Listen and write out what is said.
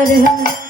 हर हर